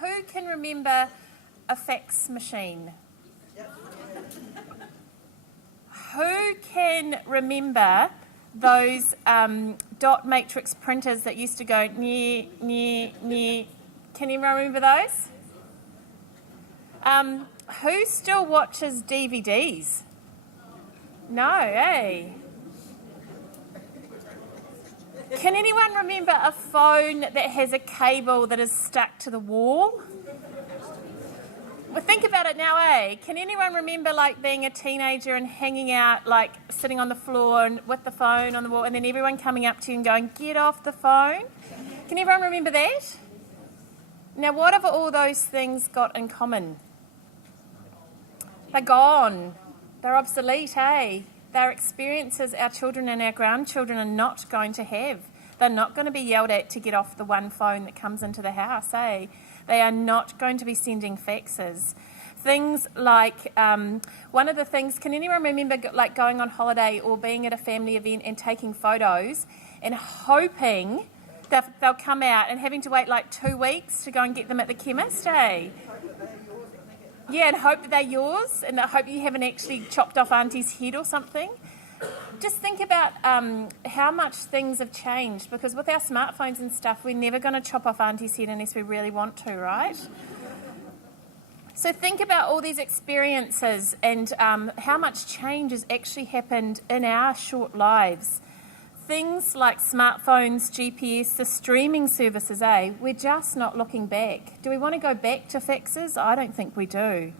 who can remember a fax machine? Who can remember those dot matrix printers that used to go near, near, near? Can anyone remember those? Who still watches DVDs? No, eh? Can anyone remember a phone that has a cable that is stuck to the wall? Well, think about it now, eh? Can anyone remember like being a teenager and hanging out, like sitting on the floor and with the phone on the wall, and then everyone coming up to you and going, "Get off the phone"? Can everyone remember that? Now, what have all those things got in common? They're gone. They're obsolete, eh? They're experiences our children and our grandchildren are not going to have. They're not going to be yelled at to get off the one phone that comes into the house, eh? They are not going to be sending faxes. Things like, one of the things, can anyone remember like going on holiday or being at a family event and taking photos and hoping that they'll come out and having to wait like 2 weeks to go and get them at the chemist, eh? Yeah, and hope that they're yours and I hope you haven't actually chopped off Auntie's head or something. Just think about how much things have changed, because with our smartphones and stuff, we're never going to chop off Auntie's head unless we really want to, right? So think about all these experiences and how much change has actually happened in our short lives. Things like smartphones, GPS, the streaming services, eh? We're just not looking back. Do we want to go back to faxes? I don't think we do.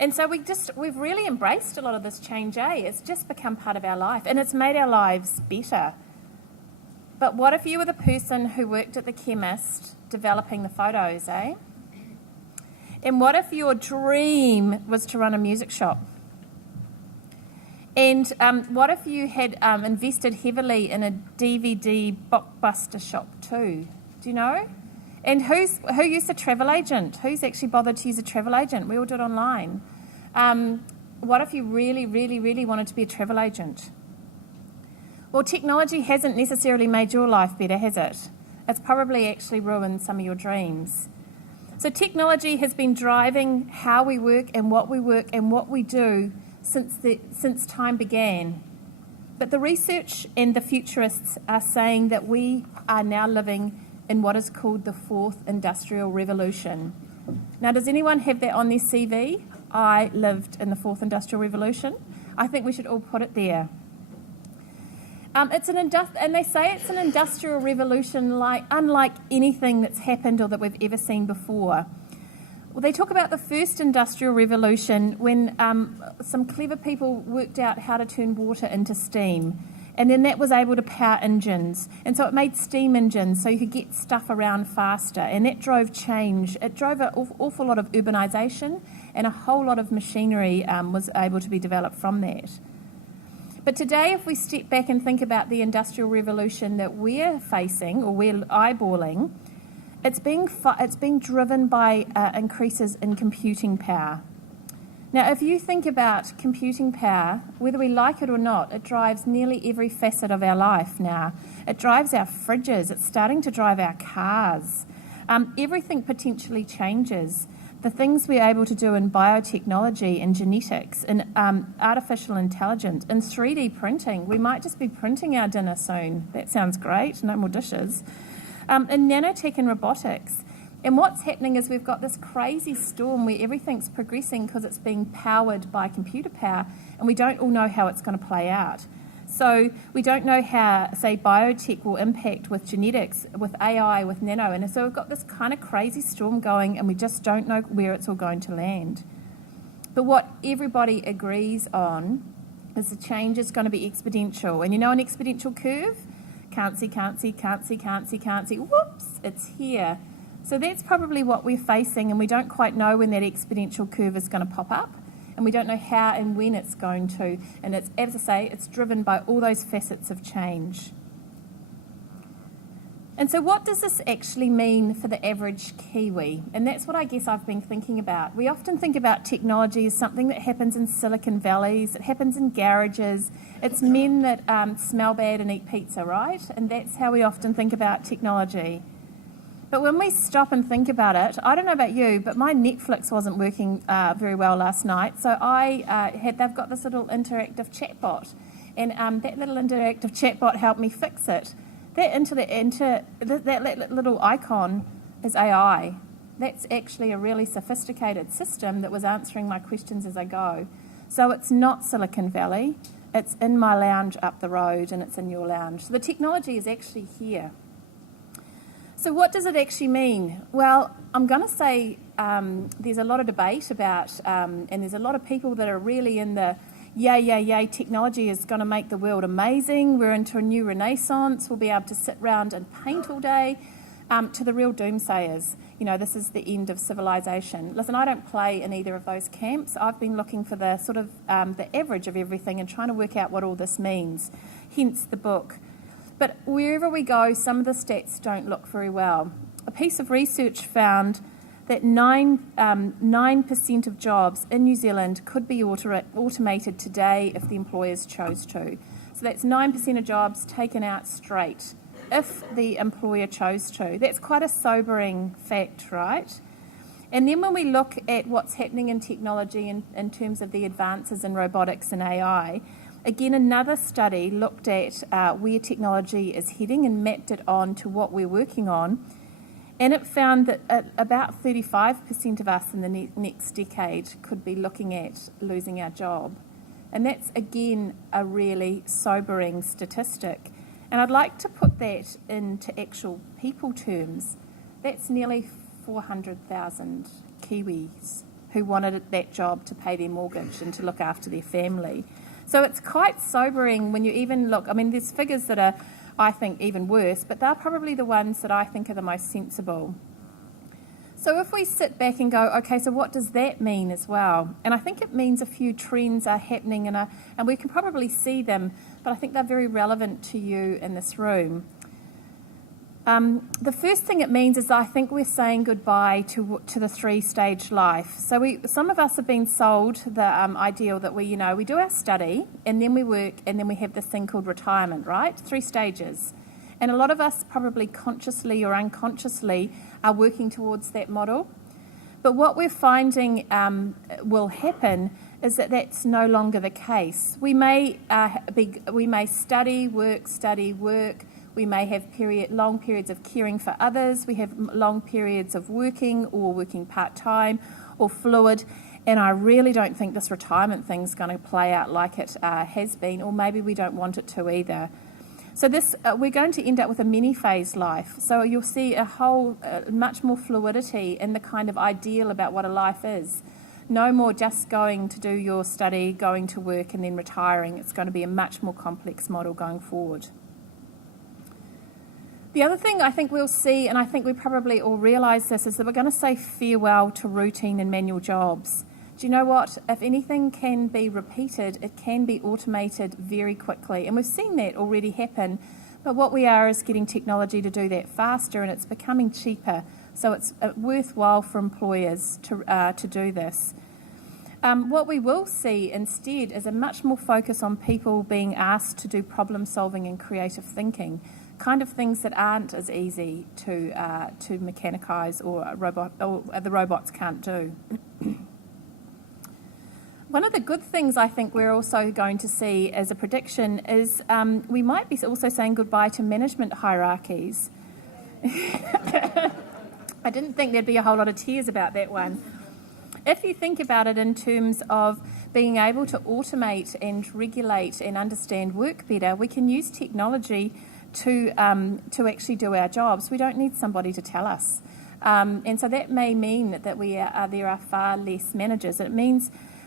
And so we've really embraced a lot of this change, eh? It's just become part of our life and it's made our lives better. But what if you were the person who worked at the chemist developing the photos, eh? And what if your dream was to run a music shop? And what if you had invested heavily in a DVD blockbuster shop too? Do you know? And who used a travel agent? Who's actually bothered to use a travel agent? We all do it online. What if you really, really, really wanted to be a travel agent? Well, technology hasn't necessarily made your life better, has it? It's probably actually ruined some of your dreams. So technology has been driving how we work and what we do since time began. But the research and the futurists are saying that we are now living in what is called the fourth industrial revolution. Now, does anyone have that on their CV? I lived in the fourth industrial revolution. I think we should all put it there. And they say it's an industrial revolution unlike anything that's happened or that we've ever seen before. Well, they talk about the first industrial revolution when some clever people worked out how to turn water into steam. And then that was able to power engines. And so it made steam engines so you could get stuff around faster. And that drove change. It drove an awful lot of urbanisation, and a whole lot of machinery was able to be developed from that. But today, if we step back and think about the industrial revolution that we're facing or we're eyeballing, it's being driven by increases in computing power. Now, if you think about computing power, whether we like it or not, it drives nearly every facet of our life now. It drives our fridges. It's starting to drive our cars. Everything potentially changes. The things we're able to do in biotechnology and genetics and artificial intelligence and 3D printing. We might just be printing our dinner soon. That sounds great. No more dishes. And nanotech and robotics. And what's happening is we've got this crazy storm where everything's progressing because it's being powered by computer power, and we don't all know how it's going to play out. So we don't know how, say, biotech will impact with genetics, with AI, with nano. And so we've got this kind of crazy storm going, and we just don't know where it's all going to land. But what everybody agrees on is the change is going to be exponential. And you know an exponential curve? Can't see, can't see, can't see, can't see, can't see. Whoops, it's here. So that's probably what we're facing, and we don't quite know when that exponential curve is going to pop up, and we don't know how and when it's going to. And it's, as I say, it's driven by all those facets of change. And so what does this actually mean for the average Kiwi? And that's what I guess I've been thinking about. We often think about technology as something that happens in Silicon Valleys, it happens in garages, it's men that smell bad and eat pizza, right? And that's how we often think about technology. But when we stop and think about it, I don't know about you, but my Netflix wasn't working very well last night. So they've got this little interactive chatbot, and that little interactive chatbot helped me fix it. That little icon is AI. That's actually a really sophisticated system that was answering my questions as I go. So it's not Silicon Valley. It's in my lounge up the road, and it's in your lounge. So the technology is actually here. So what does it actually mean? Well, I'm going to say there's a lot of debate about, and there's a lot of people that are really in the yay, technology is going to make the world amazing. We're into a new renaissance. We'll be able to sit around and paint all day, to the real doomsayers. This is the end of civilization. Listen, I don't play in either of those camps. I've been looking for the sort of the average of everything and trying to work out what all this means, hence the book. But wherever we go, some of the stats don't look very well. A piece of research found that 9% of jobs in New Zealand could be automated today if the employers chose to. So that's 9% of jobs taken out straight if the employer chose to. That's quite a sobering fact, right? And then when we look at what's happening in technology in terms of the advances in robotics and AI, again, another study looked at where technology is heading and mapped it on to what we're working on. And it found that about 35% of us in the next decade could be looking at losing our job. And that's, again, a really sobering statistic. And I'd like to put that into actual people terms. That's nearly 400,000 Kiwis who wanted that job to pay their mortgage and to look after their family. So it's quite sobering when you even look. I mean, there's figures that are, I think, even worse, but they're probably the ones that I think are the most sensible. So if we sit back and go, okay, so what does that mean as well? And I think it means a few trends are happening, and we can probably see them, but I think they're very relevant to you in this room. The first thing it means is I think we're saying goodbye to the three-stage life. So some of us have been sold the ideal that we do our study and then we work and then we have this thing called retirement, right? 3 stages. And a lot of us probably consciously or unconsciously are working towards that model. But what we're finding will happen is that that's no longer the case. We may study, work. We may have long periods of caring for others. We have long periods of working or working part-time or fluid. And I really don't think this retirement thing's going to play out like it has been, or maybe we don't want it to either. So we're going to end up with a mini-phase life. So you'll see a whole much more fluidity in the kind of ideal about what a life is. No more just going to do your study, going to work and then retiring. It's going to be a much more complex model going forward. The other thing I think we'll see, and I think we probably all realise this, is that we're going to say farewell to routine and manual jobs. Do you know what? If anything can be repeated, it can be automated very quickly. And we've seen that already happen. But what we are is getting technology to do that faster, and it's becoming cheaper. So it's worthwhile for employers to do this. What we will see instead is a much more focus on people being asked to do problem solving and creative thinking, kind of things that aren't as easy to mechanicize or the robots can't do. One of the good things I think we're also going to see as a prediction is we might be also saying goodbye to management hierarchies. I didn't think there'd be a whole lot of tears about that one. If you think about it in terms of being able to automate and regulate and understand work better, we can use technology to actually do our jobs. We don't need somebody to tell us. And so that may mean that there are far less managers.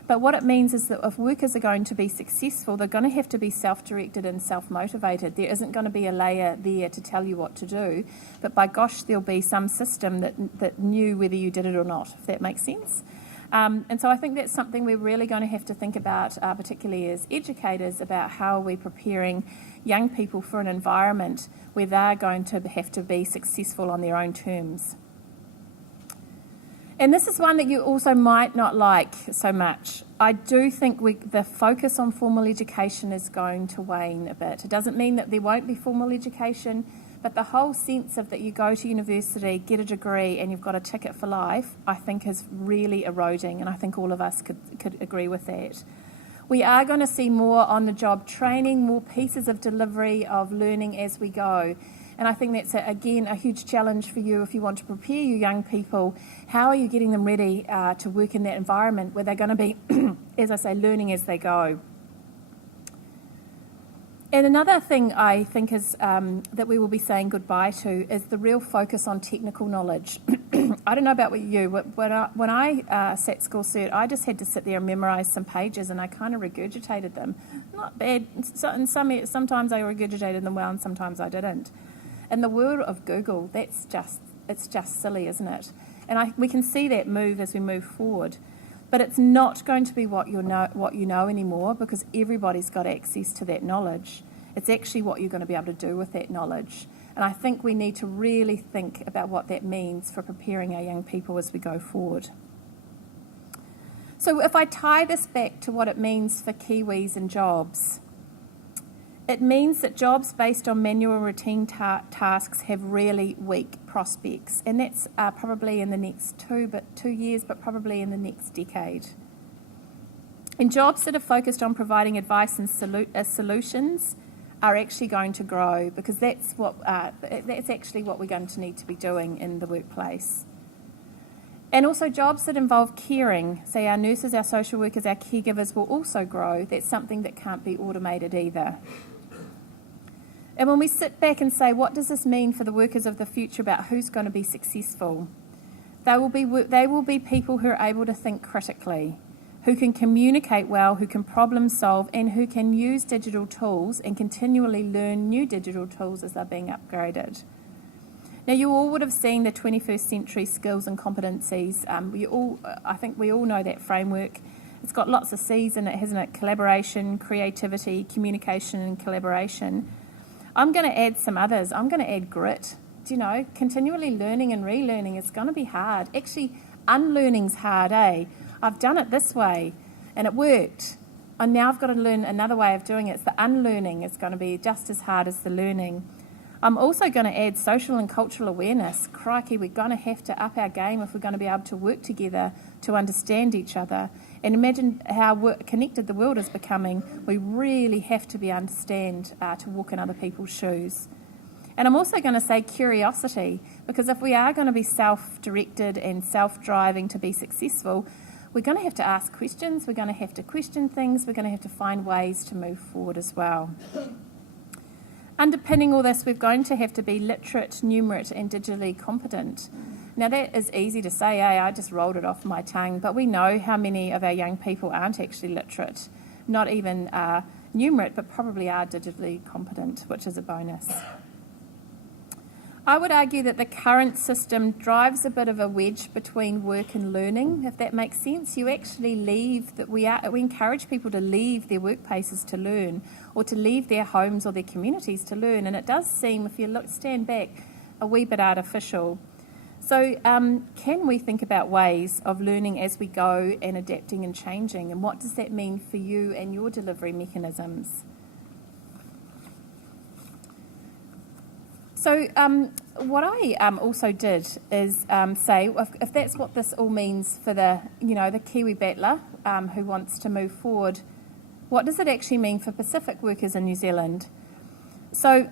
But what it means is that if workers are going to be successful, they're going to have to be self-directed and self-motivated. There isn't going to be a layer there to tell you what to do, but by gosh, there'll be some system that knew whether you did it or not, if that makes sense. And so I think that's something we're really going to have to think about, particularly as educators, about how we're preparing young people for an environment where they're going to have to be successful on their own terms. And this is one that you also might not like so much. I do think the focus on formal education is going to wane a bit. It doesn't mean that there won't be formal education, But the whole sense of that you go to university, get a degree, and you've got a ticket for life, I think is really eroding, and I think all of us could agree with that. We are going to see more on-the-job training, more pieces of delivery of learning as we go. And I think that's, again, a huge challenge for you if you want to prepare your young people. How are you getting them ready to work in that environment where they're going to be, as I say, learning as they go? And another thing I think is that we will be saying goodbye to is the real focus on technical knowledge. I don't know about you, but when I sat school cert, I just had to sit there and memorise some pages, and I kind of regurgitated them. Not bad. And sometimes I regurgitated them well, and sometimes I didn't. In the world of Google, it's just silly, isn't it? And we can see that move as we move forward. But it's not going to be what you know anymore, because everybody's got access to that knowledge. It's actually what you're going to be able to do with that knowledge. And I think we need to really think about what that means for preparing our young people as we go forward. So if I tie this back to what it means for Kiwis and jobs, it means that jobs based on manual routine tasks have really weak prospects, and that's probably in the next 2 years, but probably in the next decade. And jobs that are focused on providing advice and solutions are actually going to grow, because that's actually what we're going to need to be doing in the workplace. And also jobs that involve caring, say our nurses, our social workers, our caregivers, will also grow. That's something that can't be automated either. And when we sit back and say, what does this mean for the workers of the future about who's going to be successful? They will be people who are able to think critically, who can communicate well, who can problem solve, and who can use digital tools and continually learn new digital tools as they're being upgraded. Now, you all would have seen the 21st century skills and competencies. I think we all know that framework. It's got lots of C's in it, hasn't it? Collaboration, creativity, communication, and collaboration. I'm going to add some others. I'm going to add grit. Continually learning and relearning is going to be hard. Actually, unlearning's hard, eh? I've done it this way, and it worked. And now I've got to learn another way of doing it. The unlearning is going to be just as hard as the learning. I'm also going to add social and cultural awareness. Crikey, we're going to have to up our game if we're going to be able to work together to understand each other. And imagine how connected the world is becoming. We really have to understand to walk in other people's shoes. And I'm also going to say curiosity, because if we are going to be self-directed and self-driving to be successful, we're going to have to ask questions, we're going to have to question things, we're going to have to find ways to move forward as well. Underpinning all this, we're going to have to be literate, numerate, and digitally competent. Now, that is easy to say, I just rolled it off my tongue, but we know how many of our young people aren't actually literate, not even numerate, but probably are digitally competent, which is a bonus. I would argue that the current system drives a bit of a wedge between work and learning, if that makes sense. You actually we encourage people to leave their workplaces to learn, or to leave their homes or their communities to learn, and it does seem, if you stand back, a wee bit artificial. So can we think about ways of learning as we go and adapting and changing, and what does that mean for you and your delivery mechanisms? So what I also did is say, if that's what this all means for the Kiwi battler who wants to move forward, what does it actually mean for Pacific workers in New Zealand? So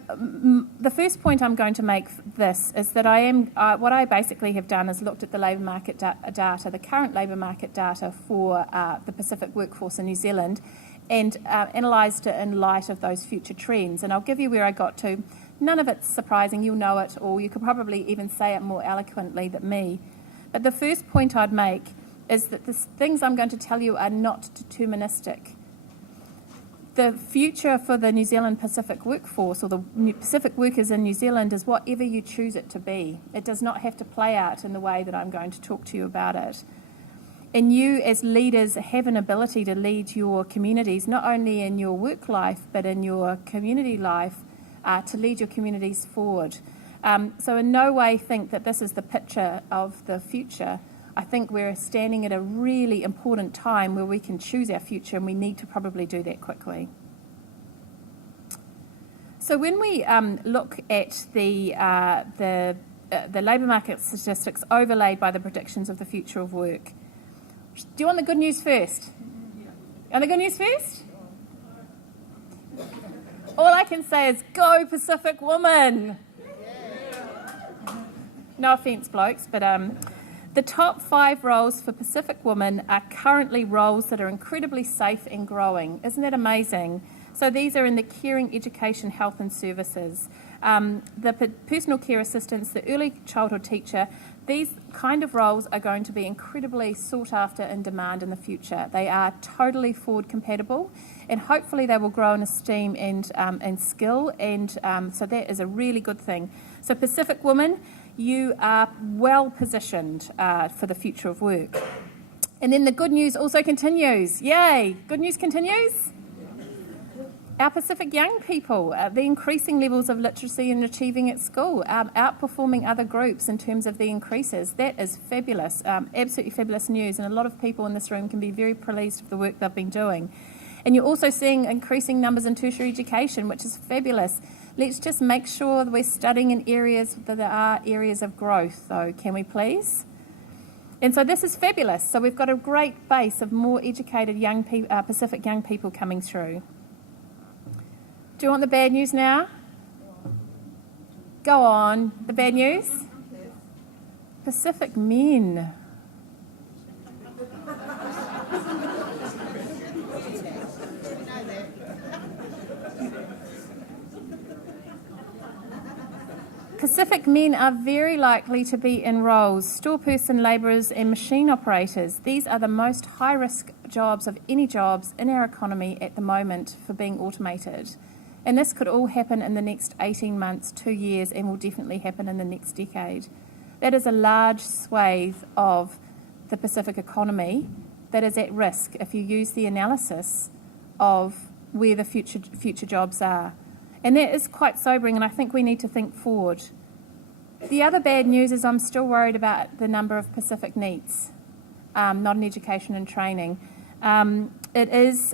the first point I'm going to make this is that what I basically have done is looked at the labour market data, the current labour market data for the Pacific workforce in New Zealand, and analysed it in light of those future trends. And I'll give you where I got to. None of it's surprising, you'll know it, or you could probably even say it more eloquently than me. But the first point I'd make is that the things I'm going to tell you are not deterministic. The future for the New Zealand Pacific workforce, or the Pacific workers in New Zealand, is whatever you choose it to be. It does not have to play out in the way that I'm going to talk to you about it. And you as leaders have an ability to lead your communities, not only in your work life, but in your community life, to lead your communities forward. So in no way think that this is the picture of the future. I think we're standing at a really important time where we can choose our future, and we need to probably do that quickly. So when we look at the labour market statistics overlaid by the predictions of the future of work, do you want the good news first? You want the good news first? All I can say is go Pacific woman. No offence, blokes, but the top 5 roles for Pacific women are currently roles that are incredibly safe and growing. Isn't that amazing? So these are in the caring, education, health and services. The personal care assistants, the early childhood teacher, these kind of roles are going to be incredibly sought after and demand in the future. They are totally forward compatible, and hopefully they will grow in esteem and skill, and so that is a really good thing. So Pacific women, you are well positioned for the future of work. And then the good news also continues. Yay! Good news continues. Our Pacific young people, the increasing levels of literacy and achieving at school, outperforming other groups in terms of the increases. That is fabulous, absolutely fabulous news, and a lot of people in this room can be very pleased with the work they've been doing. And you're also seeing increasing numbers in tertiary education, which is fabulous. Let's just make sure that we're studying in areas that there are areas of growth, though, can we please? And so this is fabulous. So we've got a great base of more educated young Pacific young people coming through. Do you want the bad news now? Go on. The bad news? Pacific men. Pacific men are very likely to be in roles, storeperson, labourers and machine operators. These are the most high-risk jobs of any jobs in our economy at the moment for being automated. And this could all happen in the next 18 months, 2 years, and will definitely happen in the next decade. That is a large swathe of the Pacific economy that is at risk if you use the analysis of where the future jobs are. And that is quite sobering, and I think we need to think forward. The other bad news is I'm still worried about the number of Pacific NEETs, not in education and training.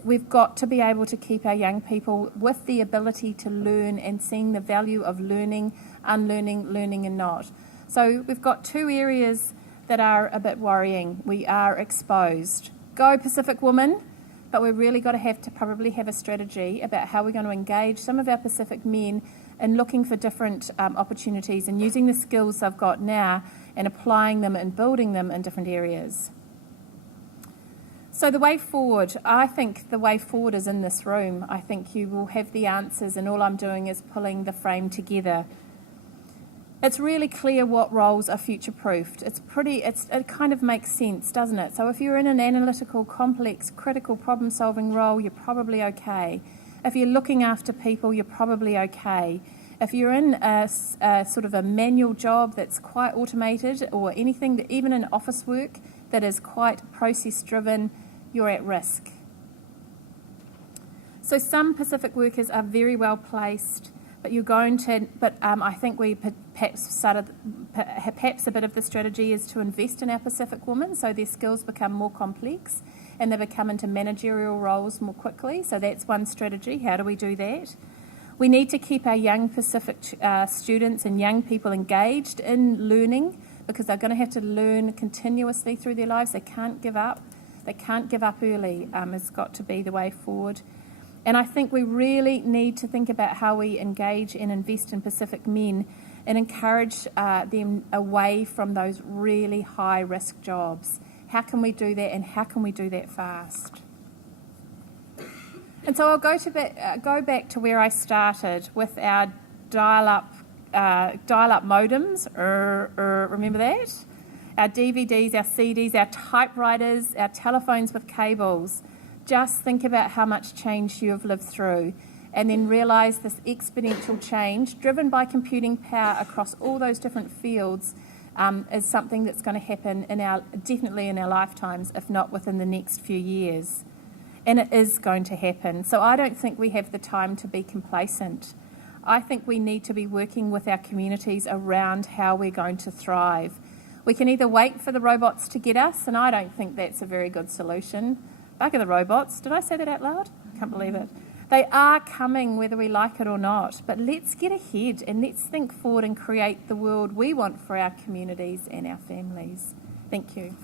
We've got to be able to keep our young people with the ability to learn and seeing the value of learning, unlearning, learning and not. So we've got 2 areas that are a bit worrying. We are exposed. Go Pacific women, but we've really got to probably have a strategy about how we're going to engage some of our Pacific men in looking for different opportunities and using the skills they've got now and applying them and building them in different areas. So the way forward, I think the way forward is in this room. I think you will have the answers, and all I'm doing is pulling the frame together. It's really clear what roles are future-proofed. It kind of makes sense, doesn't it? So if you're in an analytical, complex, critical problem-solving role, you're probably okay. If you're looking after people, you're probably okay. If you're in a sort of a manual job that's quite automated, or anything, that even in office work that is quite process-driven, you're at risk. So some Pacific workers are very well placed, but I think we perhaps a bit of the strategy is to invest in our Pacific women so their skills become more complex and they become into managerial roles more quickly. So that's one strategy. How do we do that? We need to keep our young Pacific students and young people engaged in learning, because they're going to have to learn continuously through their lives. They can't give up. They can't give up early. It's got to be the way forward. And I think we really need to think about how we engage and invest in Pacific men and encourage them away from those really high-risk jobs. How can we do that, and how can we do that fast? And so I'll go back to where I started with our dial-up modems. Remember that? Our DVDs, our CDs, our typewriters, our telephones with cables. Just think about how much change you have lived through, and then realise this exponential change driven by computing power across all those different fields is something that's going to happen definitely in our lifetimes, if not within the next few years. And it is going to happen. So I don't think we have the time to be complacent. I think we need to be working with our communities around how we're going to thrive. We can either wait for the robots to get us, and I don't think that's a very good solution. Back of the robots. Did I say that out loud? I can't believe it. They are coming whether we like it or not, but let's get ahead and let's think forward and create the world we want for our communities and our families. Thank you.